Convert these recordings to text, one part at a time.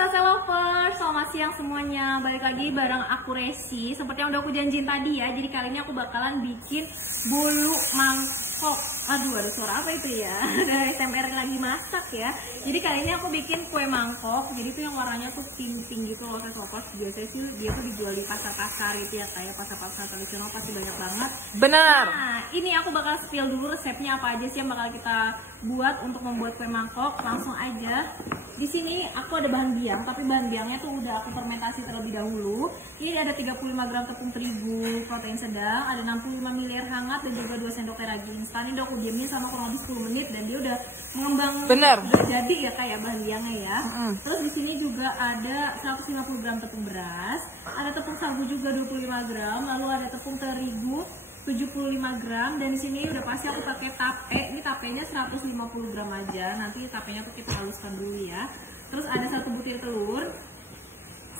Salsa Lovers, selamat siang semuanya. Balik lagi bareng aku Resi. Seperti yang udah aku janjiin tadi ya. Jadi kali ini aku bakalan bikin bolu mangkok. Aduh, ada suara apa itu ya? Ada SMR lagi masak ya. Jadi kali ini aku bikin kue mangkok. Jadi itu yang warnanya tuh pink-pink gitu loh, Salsa Lovers. Biasanya sih dia tuh dijual di pasar-pasar gitu ya, kayak pasar-pasar tradisional pasti banyak banget. Benar. Nah, ini aku bakal spill dulu resepnya apa aja sih yang bakal kita buat untuk membuat kue mangkok. Langsung aja. Di sini aku ada bahan biang, tapi bahan biangnya tuh udah aku fermentasi terlebih dahulu. Ini ada 35 gram tepung terigu protein sedang, ada 65 ml air hangat dan juga 2 sendok teh ragi instan. Ini udah aku diamin sama kurang lebih 10 menit dan dia udah mengembang. Bener. Udah jadi ya kayak bahan biangnya ya. Terus di sini juga ada 150 gram tepung beras, ada tepung sagu juga 25 gram, lalu ada tepung terigu 75 gram, dan di sini udah pasti aku pakai tape. Ini tapenya 150 gram aja. Nanti tapenya tuh kita haluskan dulu ya. Terus ada 1 butir telur,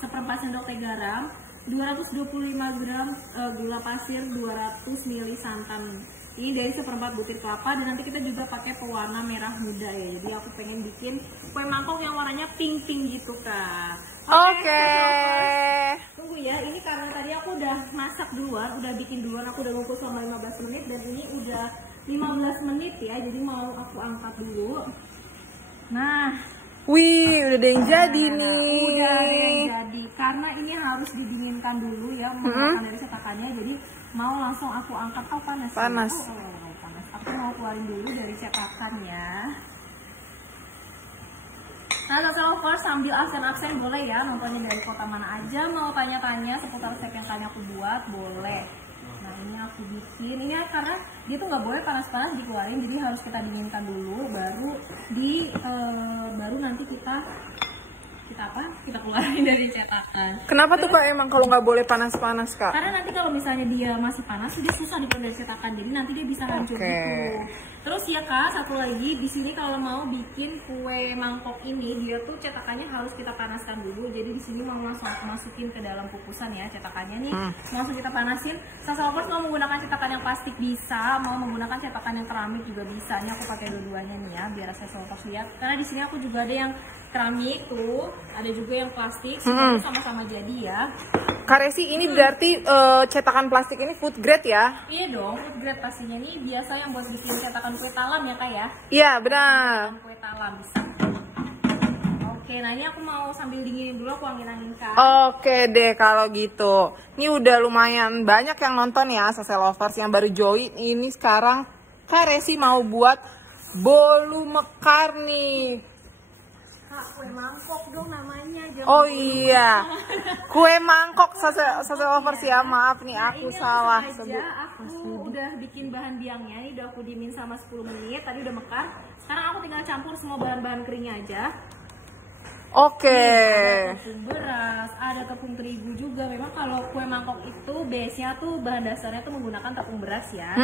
1/4 sendok teh garam, 225 gram gula pasir, 200 ml santan. Ini dari 1/4 butir kelapa, dan nanti kita juga pakai pewarna merah muda ya. Jadi aku pengen bikin kue mangkok yang warnanya pink-pink gitu Kak. Oke. Tunggu ya, ini karena tadi aku udah masak duluan, udah bikin duluan, aku udah ngumpul selama 15 menit dan ini udah 15 menit ya, jadi mau aku angkat dulu. Nah, Wih, udah ada yang jadi nih. udah ada yang jadi. Karena ini harus didinginkan dulu ya, menggunakan dari cetakannya, jadi mau langsung aku angkat. Oh panas. Panas. Oh, panas. Aku mau keluarin dulu dari cetakannya. Nah, Salsa Lovers, sambil absen-absen boleh ya, nontonnya dari kota mana aja, mau tanya-tanya seputar resep yang tanya aku buat, boleh. Nah, ini aku bikin, ini karena dia tuh nggak boleh panas-panas dikeluarin, jadi harus kita dinginkan dulu, baru nanti kita keluarin dari cetakan. Kenapa tuh Kak emang kalau nggak boleh panas-panas Kak? Karena nanti kalau misalnya dia masih panas, dia susah dikeluarin dari cetakan, jadi nanti dia bisa hancur gitu. Terus ya Kak, satu lagi di sini kalau mau bikin kue mangkok ini, dia tuh cetakannya harus kita panaskan dulu. Jadi di sini mau langsung aku masukin ke dalam kukusan ya cetakannya nih. Langsung kita panasin. Salsa Lovers mau menggunakan cetakan yang plastik bisa, mau menggunakan cetakan yang keramik juga bisa. Ini aku pakai dua-duanya nih ya, biar Salsa Lovers lihat. Karena di sini aku juga ada yang keramik tuh, ada juga yang plastik, semuanya sama-sama jadi ya. Kak Resi, ini berarti cetakan plastik ini food grade ya? Iya dong, food grade pastinya. Ini biasa yang buat bikin cetakan kue talam ya Kak ya? Iya, benar. Kue talam bisa. Oke, nah ini aku mau sambil dinginin dulu, aku angin-angin Kak. Oke deh kalau gitu. Ini udah lumayan banyak yang nonton ya, Salsa Lovers yang baru join. Ini sekarang Kak Resi mau buat bolu mekar nih. Kak, kue mangkok dong namanya. Oh iya, kue mangkok Salsa Lovers ya, maaf nih Nah, aku ini salah langsung sebut. aja aku udah bikin bahan biangnya, ini udah aku diemin sama 10 menit, tadi udah mekar. Sekarang aku tinggal campur semua bahan-bahan keringnya aja. Oke. Ada tepung beras, ada tepung terigu juga. Memang kalau kue mangkok itu base-nya tuh bahan dasarnya tuh menggunakan tepung beras ya.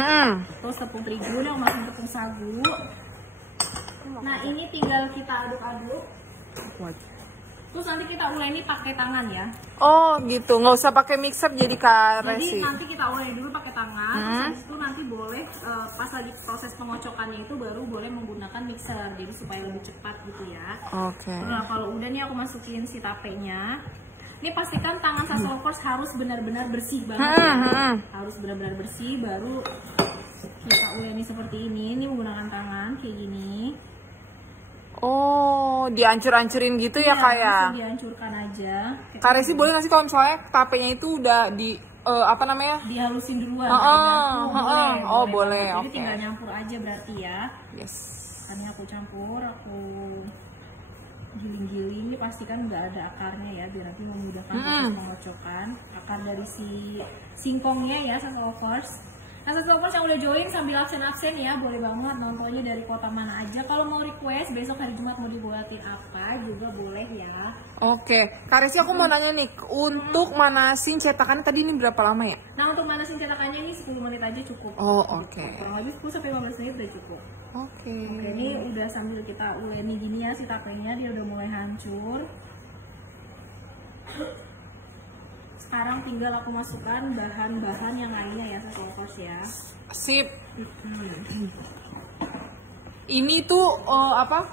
Terus tepung terigu, ini aku masukin tepung sagu. Nah, ini tinggal kita aduk-aduk. Terus nanti kita uleni pakai tangan ya. Oh gitu, nggak usah pakai mixer jadi Kak Resi. Jadi nanti kita uleni dulu pakai tangan. Terus habis itu nanti boleh pas lagi proses pengocokannya itu baru boleh menggunakan mixer. Jadi supaya lebih cepat gitu ya. Oke. Nah, kalau udah nih aku masukin si tapenya. Ini pastikan tangan Salsa Lovers harus benar-benar bersih banget ya. Harus benar-benar bersih, baru kita uleni seperti ini. Ini menggunakan tangan kayak gini. Oh, dihancur-hancurin gitu ya Kak ya? Langsung dihancurkan aja. Kak Resi boleh nggak sih kalau misalnya tapenya itu udah di apa namanya? Dihalusin duluan. Boleh. Jadi Oke. tinggal nyampur aja berarti ya. Yes. Ini aku campur, aku giling-giling. Ini pastikan nggak ada akarnya ya, biar nanti memudahkan proses pengocokan. Akar dari si singkongnya ya, Salsa Lovers. Nah, Salsa Lovers yang udah join sambil absen-absen ya, boleh banget nontonnya dari kota mana aja. Kalau mau request besok hari Jumat mau dibuatin apa juga boleh ya. Oke, Kak Resi aku mau nanya nih, untuk manasin cetakannya tadi ini berapa lama ya? Nah, untuk manasin cetakannya ini 10 menit aja cukup. Oh, oke. Kurang lebih 10-15 menit udah cukup. Oke. Oke, ini udah sambil kita uleni gini ya, si tapenya dia udah mulai hancur. Sekarang tinggal aku masukkan bahan-bahan yang lainnya ya, Salsa Lovers ya. Sip. Ini tuh apa?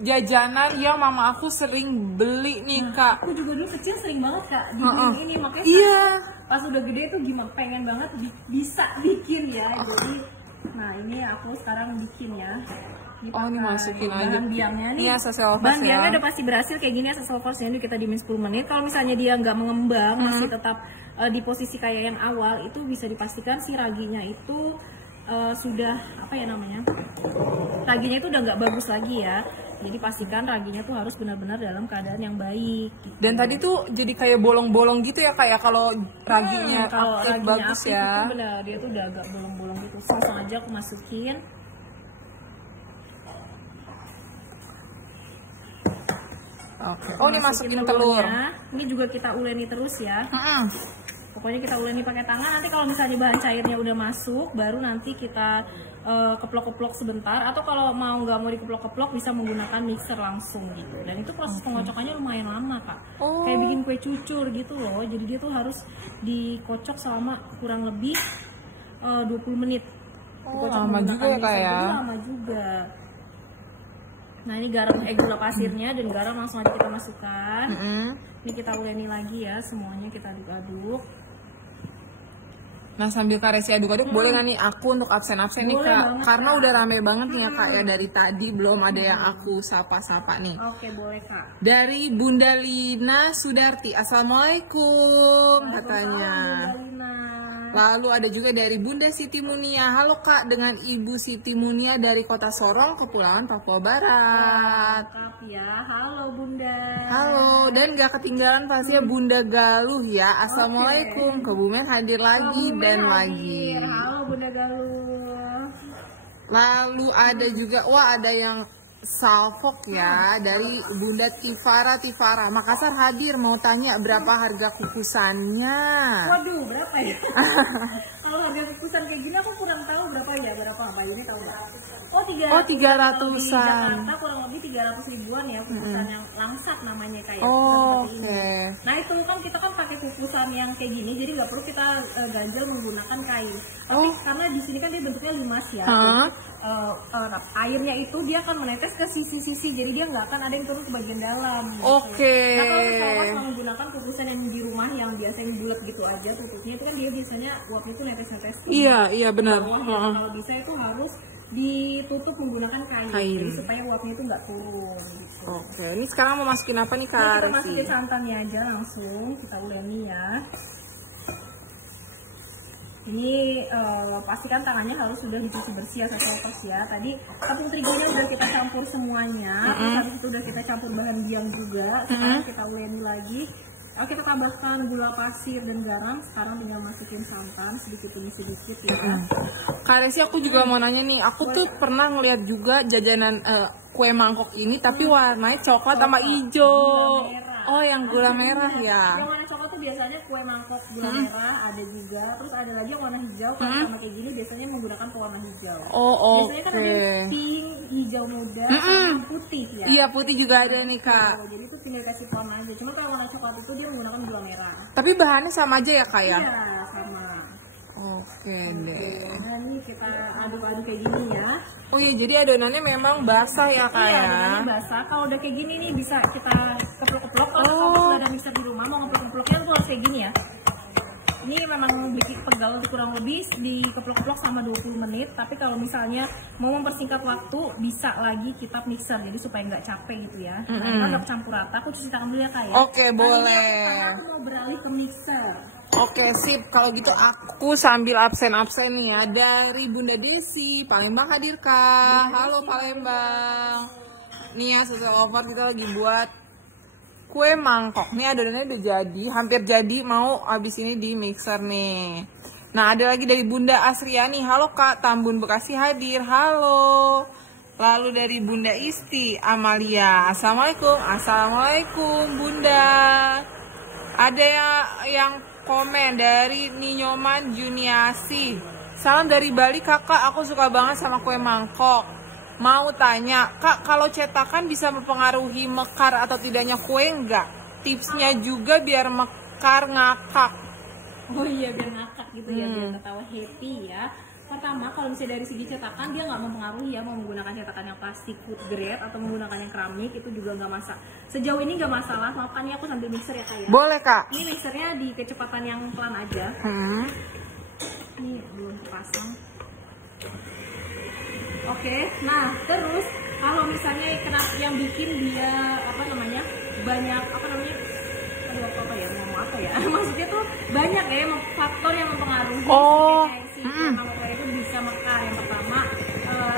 jajanan yang mama aku sering beli nih Kak. Aku juga dulu kecil sering banget Kak bikin ini, makanya Iya. pas udah gede tuh gimana pengen banget bisa bikin ya. Jadi nah ini aku sekarang bikin ya. Oh, ini masukin aja. Bahan biangnya nih. Iya, Saselfors bahan biangnya ya. udah pasti berhasil kayak gini ya, Saselfors ini kita diemin 10 menit. Kalau misalnya dia nggak mengembang, masih tetap di posisi kayak yang awal, itu bisa dipastikan si raginya itu sudah apa ya namanya? Raginya itu udah nggak bagus lagi ya. Jadi pastikan raginya tuh harus benar-benar dalam keadaan yang baik. Gitu. Dan tadi tuh jadi kayak bolong-bolong gitu ya kayak kalau raginya kalau aktif, raginya bagus aktif ya. itu benar, dia tuh udah agak bolong-bolong gitu. Langsung aja aku masukin. Oke. Oh, ini masukin telur. telurnya. Ini juga kita uleni terus ya. Pokoknya kita uleni pakai tangan. Nanti kalau misalnya bahan cairnya udah masuk, baru nanti kita keplok-keplok sebentar. Atau kalau nggak mau dikeplok-keplok, bisa menggunakan mixer langsung gitu. Dan itu proses pengocokannya lumayan lama Kak. Kayak bikin kue cucur gitu loh. Jadi dia tuh harus dikocok selama kurang lebih 20 menit. Lama juga ya Kak ya. Lama juga. Nah ini gula pasirnya dan garam langsung aja kita masukkan. Ini kita uleni lagi ya, semuanya kita aduk-aduk. Nah sambil Kak Resi aduk-aduk, boleh nggak nih aku untuk absen-absen nih Kak? Banget, Karena Kak. udah rame banget nih ya Kak ya, dari tadi belum ada yang aku sapa-sapa nih. Oke boleh Kak. Dari Bunda Lina Sudarti, Assalamualaikum katanya. Bunda Lina. Lalu ada juga dari Bunda Siti Munia. Halo Kak, dengan Ibu Siti Munia dari Kota Sorong, Kepulauan Papua Barat. Lengkap ya, halo Bunda. Halo, dan gak ketinggalan pastinya Bunda Galuh ya. Assalamualaikum, Kebumen hadir lagi Kebumen dan hadir. lagi. Halo Bunda Galuh. Lalu ada juga, wah ada yang salfok ya, dari Bunda Tifara. Makassar hadir, mau tanya berapa harga kukusannya? Waduh, berapa ya? Kalau harga kukusan kayak gini aku kurang tahu berapa ya, Mbak ini tahu nggak? Oh 300-an. Oh, 300-an. Di Jakarta kurang lebih 300 ribuan ya kukusan yang langsat namanya kayak Oh, seperti ini. oke. Nah itu kan kita kan pakai kukusan yang kayak gini, jadi nggak perlu kita ganjel menggunakan kain. Tapi karena di sini kan dia bentuknya limas ya, airnya itu dia akan menetes ke sisi-sisi, jadi dia nggak akan ada yang turun ke bagian dalam. Gitu. Oke. Nah kalau misalnya menggunakan kukusan yang di rumah yang biasanya bulat gitu aja tutupnya, itu kan dia biasanya uapnya itu netes-netes. Iya benar. Kalau bisa itu harus ditutup menggunakan kain. Jadi supaya uapnya itu nggak turun. Gitu. Oke, ini sekarang mau masukin apa nih Kak Nah, kita Resi? masukin santannya aja langsung, kita uleni ya. Ini pastikan tangannya harus sudah dicuci bersih ya Saselfors ya. Tadi tepung terigunya udah kita campur semuanya, terus habis itu udah kita campur bahan biang juga. Sekarang kita uleni lagi. Kita tambahkan gula pasir dan garam. Sekarang tinggal masukin santan sedikit demi sedikit ya. Kak Resi, aku juga mau nanya nih, aku tuh pernah ngeliat juga jajanan kue mangkok ini, tapi warnanya coklat sama hijau. Oh, yang gula merah ya. Yang warna coklat tuh biasanya kue mangkok gula merah, ada juga. Terus ada lagi yang warna hijau. Kalau sama kayak gini biasanya menggunakan pewarna hijau. Oh, biasanya kan ada pink, hijau muda, sama putih ya. Iya, putih juga ada nih Kak. Jadi itu tinggal kasih warna aja. Cuma kalau warna coklat itu dia menggunakan gula merah. Tapi bahannya sama aja ya Kak ya? Iya, sama. Oke deh. Nah ini kita aduk-aduk kayak gini ya. Oh iya, jadi adonannya memang basah ya Kak Iya, ya? adonannya basah. Kalau udah kayak gini nih bisa kita keplok-keplok. Kalau sudah ada mixer di rumah mau ngeplok-keploknya tuh harus kayak gini ya. Ini memang bikin pegal kurang lebih dikeplok-keplok sama 20 menit. Tapi kalau misalnya mau mempersingkat waktu, bisa lagi kita mixer. Jadi supaya nggak capek gitu ya. Nah, ini udah campur rata. Aku cuci tangan dulu ya Kak ya. Oke, boleh. Karena aku mau beralih ke mixer. Oke, sip. Kalau gitu aku sambil absen-absen nih ya. Dari Bunda Desi, Palembang hadir Kak. Halo Palembang. Nih ya, Saselfors kita lagi buat kue mangkok. Nih adonannya udah jadi, hampir jadi, mau abis ini di mixer nih. Nah, ada lagi dari Bunda Asriani. Halo Kak, Tambun Bekasi hadir. Halo. Lalu dari Bunda Isti Amalia. Assalamualaikum. Assalamualaikum Bunda. Ada yang komen dari Ninyoman Juniasi. Salam dari Bali Kakak, aku suka banget sama kue mangkok. Mau tanya, Kak, kalau cetakan bisa mempengaruhi mekar atau tidaknya kue enggak? Tipsnya juga biar mekar ngakak. Oh iya, biar ngakak gitu ya, biar ketawa happy ya. Pertama, kalau misalnya dari segi cetakan dia nggak mempengaruhi ya, mau menggunakan cetakan yang plastik food grade atau menggunakan yang keramik itu juga nggak masalah. Sejauh ini nggak masalah. Maafkan ya, aku sambil mixer ya kak ya. Boleh kak. Ini mixernya di kecepatan yang pelan aja. Ini belum terpasang. Oke, nah terus kalau misalnya kenapa yang bikin dia banyak apa ya ngomong apa ya maksudnya tuh banyak ya faktor yang mempengaruhi si motor itu bisa mekar. Yang pertama,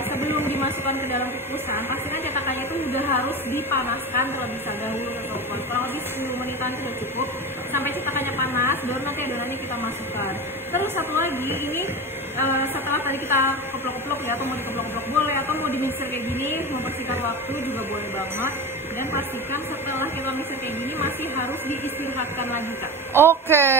sebelum dimasukkan ke dalam kukusan pastikan cetakannya itu udah harus dipanaskan terlebih dahulu atau kurang lebih 10 menitan sudah cukup sampai cetakannya panas, baru nanti adonannya kita masukkan. Terus satu lagi ini setelah tadi kita keplok-keplok ya, atau mau dikeplok-keplok boleh, atau mau di mixer kayak gini mempersingkat waktu juga boleh banget. Dan pastikan setelah kita mixer kayak gini masih harus diistirahatkan lagi kak. Oke.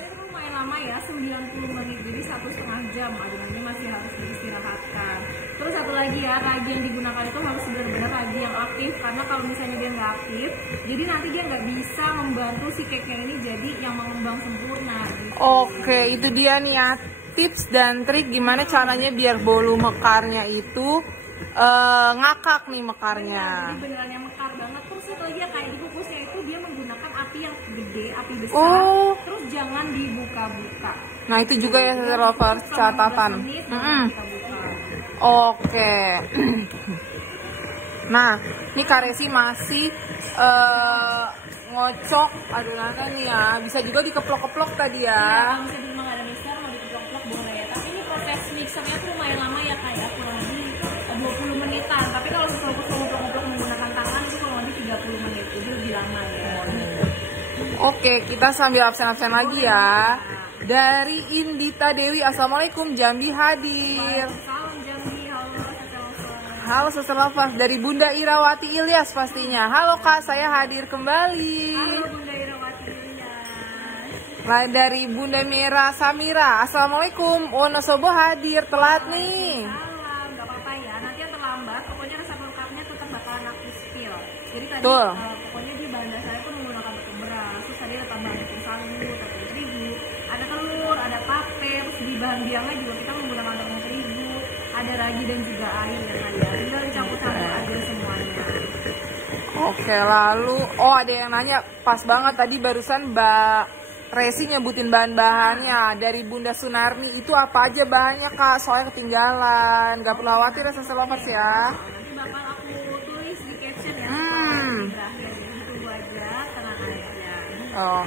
Itu lumayan lama ya, 90 menit, jadi 1,5 jam adonannya masih harus diistirahatkan. Terus satu lagi ya, ragi yang digunakan itu harus benar-benar ragi yang aktif, karena kalau misalnya dia nggak aktif, jadi nanti dia nggak bisa membantu si cake-nya ini jadi yang mengembang sempurna gitu. Oke, itu dia nih ya tips dan trik gimana caranya biar bolu mekarnya itu ngakak nih mekarnya. Jadi beneran yang mekar banget. Terus satu lagi ya, kayak di kukusnya itu dia menggunakan api yang gede, api besar. Terus jangan dibuka-buka. Nah itu juga ya lovers catatan. Oke. Nah ini Kak Resi masih ngocok adonannya nih ya. Bisa juga dikeplok-keplok tadi ya. Kalau misalnya di rumah nggak ada mixer, mau dikeplok-keplok boleh ya. Tapi ini proses mixernya tuh lumayan lama ya kayak kurang lebih 20 menitan. Tapi kalau misalnya ngoplok-ngoplok menggunakan tangan itu kurang lebih 30 menit. Itu lebih lama ya. Oke, kita sambil absen-absen lagi ya. Dari Indita Dewi, Assalamualaikum, Jambi hadir. Salam Jambi, Halo Suster Lovers, dari Bunda Irawati Ilyas pastinya. Halo Kak, saya hadir kembali. Halo Bunda Irawati Ilyas. Lain dari Bunda Mira Samira, Assalamualaikum, Wonosobo hadir, telat nih. Salam, gak apa-apa ya. Nanti yang terlambat, pokoknya resep lengkapnya tetap bakalan aku spill. Jadi tadi pokoknya di bahan dasarnya itu menggunakan tepung beras, terus tadi ada tambahan tepung sagu, tepung terigu, ada telur, ada tape, terus di bahan biangnya juga kita menggunakan tepung terigu, ada ragi dan juga air ya kayak. Tinggal dicampur-campur aja semuanya. Oke, lalu ada yang nanya, pas banget tadi barusan Mbak Resi nyebutin bahan-bahannya dari Bunda Sunarni, itu apa aja bahannya Kak? Soalnya ketinggalan. Gak perlu khawatir ya Suster Lovers ya. Nanti bakal aku tulis di caption ya. Berakhir, jadi tunggu aja, tenang aja.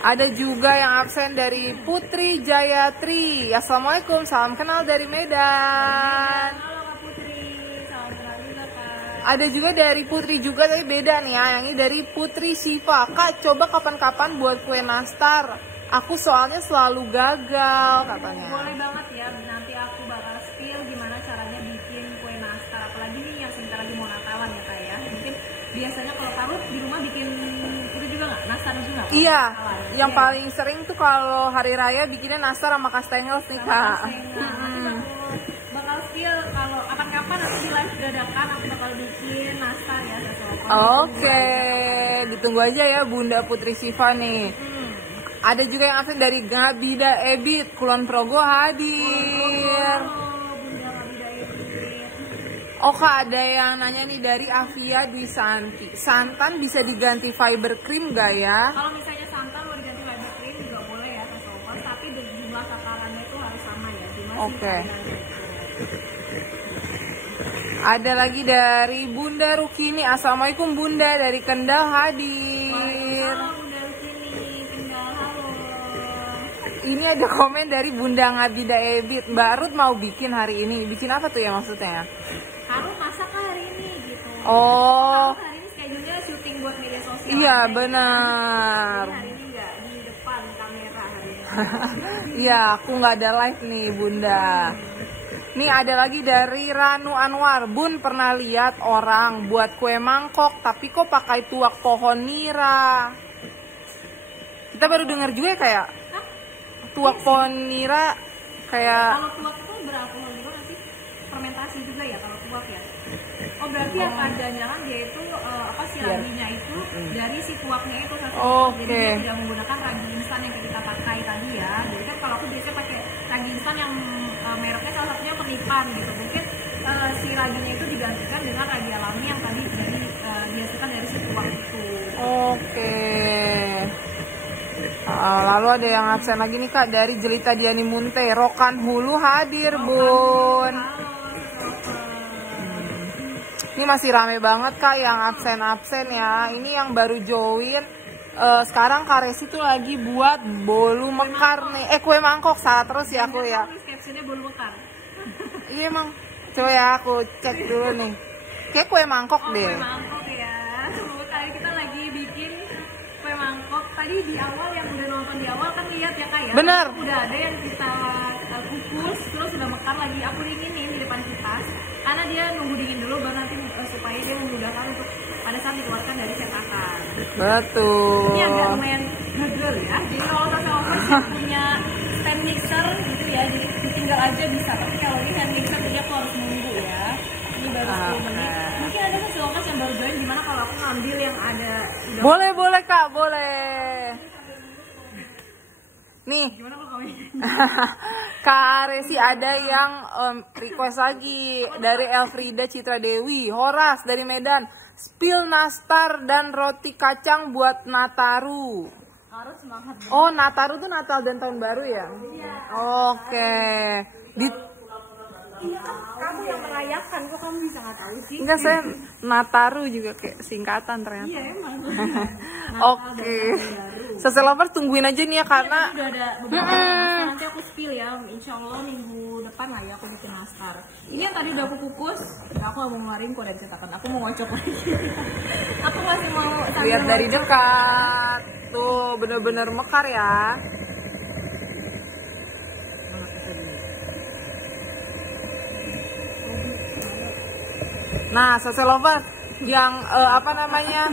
Ada juga yang absen dari Putri Jayatri. Assalamualaikum, salam kenal dari Medan. Halo Kak Putri, salam kenal juga Kak. Ada juga dari Putri juga, tapi beda nih ya. Yang ini dari Putri Siva. Kak, coba kapan-kapan buat kue nastar. Aku soalnya selalu gagal katanya. Boleh banget ya, nanti aku bakal spill gimana caranya bikin kue nastar. Apalagi nih yang sebentar lagi mau Natalan ya Kak ya. Mungkin biasanya kalau Karut di rumah bikin itu juga nggak? Nastar juga? Iya, yang paling sering tuh kalau hari raya bikinnya nastar sama kastengel nih Kak. Bakal spill kalau kapan-kapan nanti di live dadakan aku bakal bikin nastar ya. Oke, ditunggu aja ya Bunda Putri Siva nih. Ada juga yang absen dari Gabida Ebit, Kulon Progo hadir. Kak, ada yang nanya nih dari Avia Dwi Santi. Santan bisa diganti fiber cream gak ya? Kalau misalnya santan mau diganti fiber cream juga boleh ya, tapi jumlah takarannya itu harus sama ya. Oke. Ada lagi dari Bunda Rukini. Assalamualaikum Bunda, dari Kendal hadir. Bunda Rukini, Kendal, halo. Ini ada komen dari Bunda Ngabida Ebit. Mbak Ruth mau bikin hari ini. Bikin apa tuh ya maksudnya? Karut masak hari ini gitu. Hari ini schedule-nya syuting buat media sosial. Iya benar. Hari ini nggak di depan kamera hari ini. Iya, aku nggak ada live nih Bunda. Nih ada lagi dari Ranu Anwar. Bun, pernah lihat orang buat kue mangkok tapi kok pakai tuak pohon nira. Kita baru dengar juga kayak tuak pohon nira kayak. Kalau tuak itu beralkohol juga nanti fermentasi juga ya kalau tuak ya. Oh berarti apa jangan dia itu apa sih raginya itu dari si tuaknya itu Oke. Jadi dia tidak menggunakan ragi instan yang kita pakai tadi ya. Jadi kan kalau aku biasanya pakai ragi instan yang mereknya salah satunya Penipan gitu. Mungkin si raginya itu digantikan dengan ragi alami yang tadi dari dihasilkan dari si tuak itu. Oke. Lalu ada yang absen lagi nih Kak dari Jelita Diani Munte. Rokan Hulu hadir Bun. Ini masih rame banget Kak yang absen-absen ya. Ini yang baru join. Sekarang Kak Resi tuh lagi buat bolu mekar nih. Kue mangkok, salah terus ya aku ya. Captionnya bolu mekar. Iya emang. Coba ya aku cek dulu nih. Kayak kue mangkok deh. Kue mangkok ya. Kali kita lagi bikin kue mangkok. Tadi di awal yang udah nonton di awal kan lihat ya Kak ya. Bener. Udah ada yang kita kukus, terus udah mekar lagi. Aku dinginin di depan kipas. Karena dia nunggu dingin dulu baru nanti supaya dia memudahkan untuk pada saat dikeluarkan dari cetakan. Betul. Ini agak lumayan ngegel ya. Jadi kalau Sassellovers yang punya stand mixer gitu ya, jadi tinggal aja bisa. Tapi kalau ini hand mixer jadi aku harus nunggu ya. Ini baru 10 menit. Mungkin ada Sassellovers yang baru join, gimana kalau aku ngambil yang ada udah. Boleh Kak, boleh. Nih. Gimana kalau kamu? Kak Resi ada yang request lagi dari Elfrida Citra Dewi. Horas dari Medan. Spill nastar dan roti kacang buat Nataru. Harus semangat. Oh, Nataru tuh Natal dan Tahun Baru ya? Iya. Oke. Iya kan kamu yang merayakan, kok kamu bisa nggak tahu sih? Enggak, saya Nataru juga kayak singkatan ternyata. Iya emang. Oke. Sassellovers tungguin aja nih ya karena udah ada beberapa nanti aku spill ya, insya Allah minggu depan lah ya aku bikin nastar. Ini yang tadi udah aku kukus, ya aku mau ngeluarin kok dari cetakan, aku mau ngocok lagi. Aku masih mau lihat dari dekat, tuh bener-bener mekar ya. Nah, Sassellovers yang apa namanya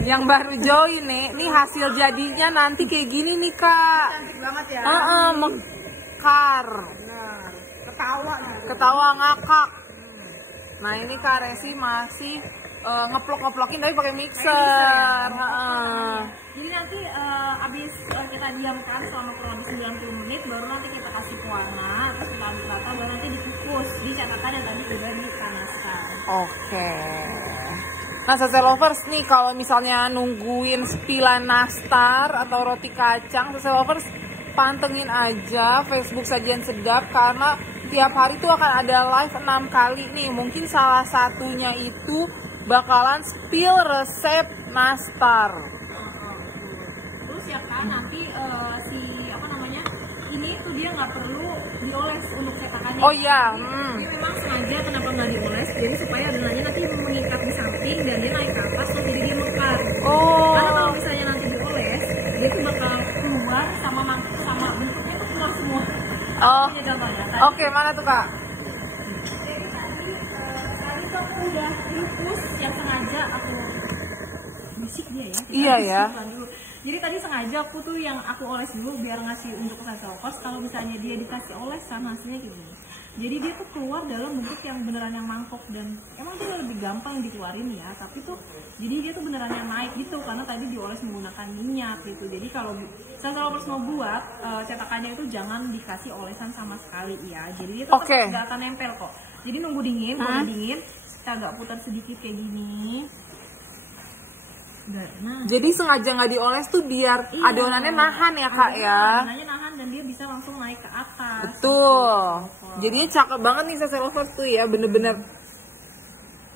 yang baru join nih hasil jadinya nanti kayak gini nih Kak. cantik banget ya. Mekar. Benar. Ketawa ngakak. Nah ini Kak Resi masih ngeplok-ngeplokin tapi pakai mixer. Jadi nanti abis kita diamkan selama kurang lebih 90 menit baru nanti kita kasih pewarna, terus kita ambil rata baru nanti dikukus di cetakan yang tadi sudah dipanaskan. Oke. Nah Sassellovers nih kalau misalnya nungguin spilan nastar atau roti kacang, Sassellovers pantengin aja Facebook Sajian Sedap karena tiap hari tuh akan ada live 6 kali nih. Mungkin salah satunya itu bakalan spill resep nastar. Terus ya kan nanti si apa namanya ini tuh dia nggak perlu dioles untuk cetakannya. Oh iya. Ini memang sengaja kenapa nggak dioles? Jadi supaya adonannya nanti mengikat di samping dan dia naik ke atas terus jadi dia mekar. Oh. Karena kalau misalnya nanti dioles, dia tuh bakal keluar sama bentuknya tuh keluar semua. Oh. Ini gambarnya. Oke, mana tuh Kak? Tadi tuh aku udah kukus yang sengaja aku bisik dia ya. Iya ya. Jadi tadi sengaja aku tuh yang aku oles dulu biar ngasih untuk Sassellovers kalau misalnya dia dikasih olesan hasilnya kayak gini. Jadi dia tuh keluar dalam bentuk yang beneran yang mangkok dan emang dia lebih gampang dikeluarin ya. Tapi tuh jadi dia tuh beneran yang naik gitu karena tadi dioles menggunakan minyak gitu. Jadi kalau Sassellovers mau buat cetakannya itu jangan dikasih olesan sama sekali ya. Jadi dia tetap nggak akan nempel kok. Jadi nunggu dingin, kalau dingin kita agak putar sedikit kayak gini. Nah, jadi sengaja nggak dioles tuh biar adonannya nahan ya Kak ya. Adonannya nahan dan dia bisa langsung naik ke atas. Betul. Jadinya cakep banget nih Sassellovers tuh ya, bener-bener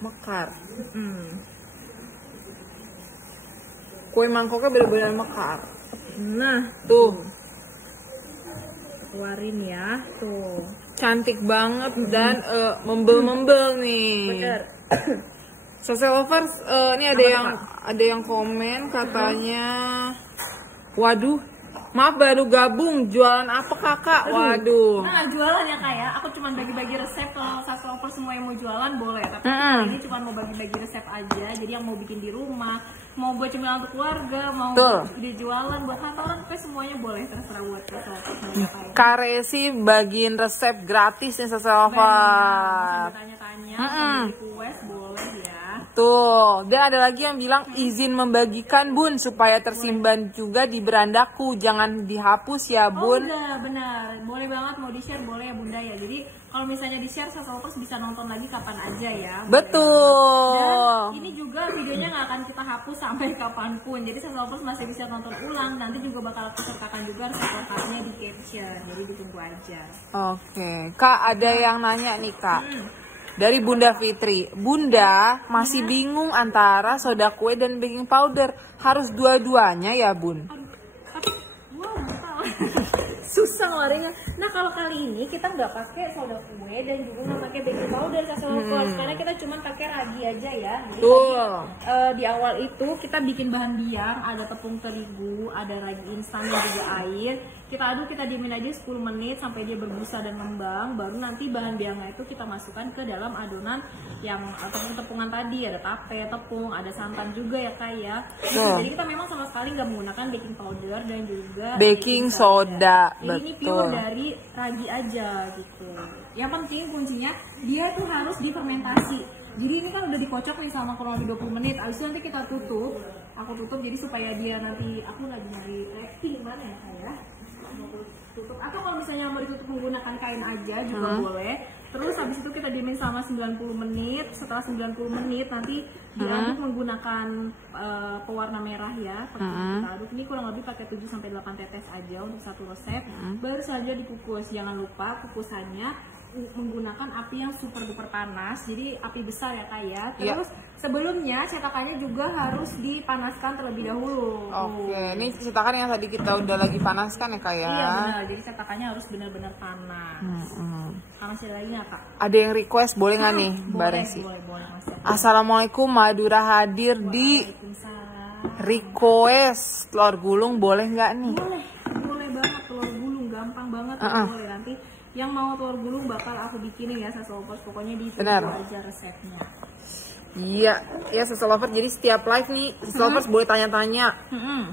mekar. Kue mangkoknya bener-bener mekar. Nah, tuh. Keluarin ya, tuh. Cantik banget dan membel-membel nih. Bener. Sassellovers, ini ada yang komen katanya, waduh, Maaf baru gabung, jualan apa kakak? Waduh. Nah, jualan ya kak ya. Aku cuma bagi-bagi resep. Kalau Saselover semua yang mau jualan boleh. Tapi kali ini cuma mau bagi-bagi resep aja. Jadi yang mau bikin di rumah, mau buat cemilan untuk keluarga, mau dijualan buat kantoran, semuanya boleh, terserah buat Saselover. Kak Resi bagiin resep gratis nih Saselover. Tanya-tanya, request boleh ya. Tuh, dan ada lagi yang bilang izin membagikan bun supaya tersimpan juga di berandaku, jangan dihapus ya bun. Oh udah benar, boleh banget mau di share boleh ya bunda ya. Jadi kalau misalnya di share Saselovers bisa nonton lagi kapan aja ya. Betul. Dan ini juga videonya nggak akan kita hapus sampai kapanpun. Jadi Saselovers masih bisa nonton ulang. Nanti juga bakal aku sertakan juga resep-resepnya di caption. Jadi ditunggu aja. Oke, kak ada yang nanya nih kak. Dari Bunda Fitri, Bunda masih bingung antara soda kue dan baking powder, harus dua-duanya ya bun? Susah ngeluarinnya. Nah kalau kali ini kita nggak pakai soda kue dan juga nggak pakai baking powder Saselovers, karena kita cuma pakai ragi aja ya. Jadi di awal itu kita bikin bahan biang, ada tepung terigu, ada ragi instan dan juga air. Kita aduk, kita diemin aja 10 menit sampai dia berbusa dan ngembang. Baru nanti bahan biangnya itu kita masukkan ke dalam adonan yang tepung-tepungan tadi. Ada tape, tepung, ada santan juga ya kak ya. Jadi kita memang sama sekali nggak menggunakan baking powder dan juga baking soda. Jadi ini pure dari ragi aja gitu. Yang penting kuncinya dia tuh harus difermentasi. Jadi ini kan udah dikocok nih selama kurang lebih 20 menit. Abis itu nanti kita tutup. Aku tutup jadi supaya dia nanti, aku lagi nyari racking mana ya saya. Tutup. Atau kalau misalnya mau ditutup menggunakan kain aja juga boleh. Terus habis itu kita diemin selama 90 menit. Setelah 90 menit nanti diaduk menggunakan pewarna merah ya. Kita aduk ini kurang lebih pakai 7-8 tetes aja untuk satu resep. Baru saja dikukus. Jangan lupa kukusannya menggunakan api yang super duper panas, jadi api besar ya kak ya. Terus sebelumnya cetakannya juga harus dipanaskan terlebih dahulu. Oke, ini cetakan yang tadi kita udah lagi panaskan ya kak ya. Iya benar, jadi cetakannya harus benar-benar panas. Masih ada lagi nggak kak? Ada yang request boleh nggak nih Mbak Resi? Boleh. Assalamualaikum, Madura hadir di request telur gulung boleh nggak nih? Boleh banget, telur gulung gampang banget. Boleh, nanti yang mau telur gulung bakal aku bikinin ya Saselovers, pokoknya di video aja resepnya. Iya, ya Saselovers, jadi setiap live nih Saselovers boleh tanya-tanya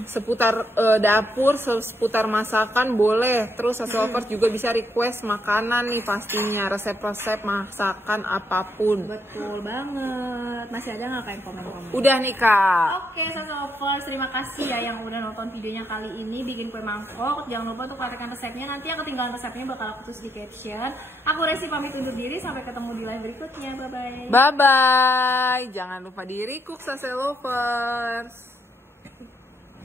seputar dapur, seputar masakan boleh. Terus Saselovers juga bisa request makanan nih pastinya, resep-resep masakan apapun. Betul banget. Masih ada nggak kayak komen-komen? Udah nih kak. Oke Saselovers, terima kasih ya yang udah nonton videonya kali ini bikin kue mangkok. Jangan lupa untuk praktekkan resepnya. Nanti yang ketinggalan resepnya bakal aku tulis di caption. Aku Resi pamit undur diri, sampai ketemu di live berikutnya. Bye bye. Jangan lupa di recook Saselovers.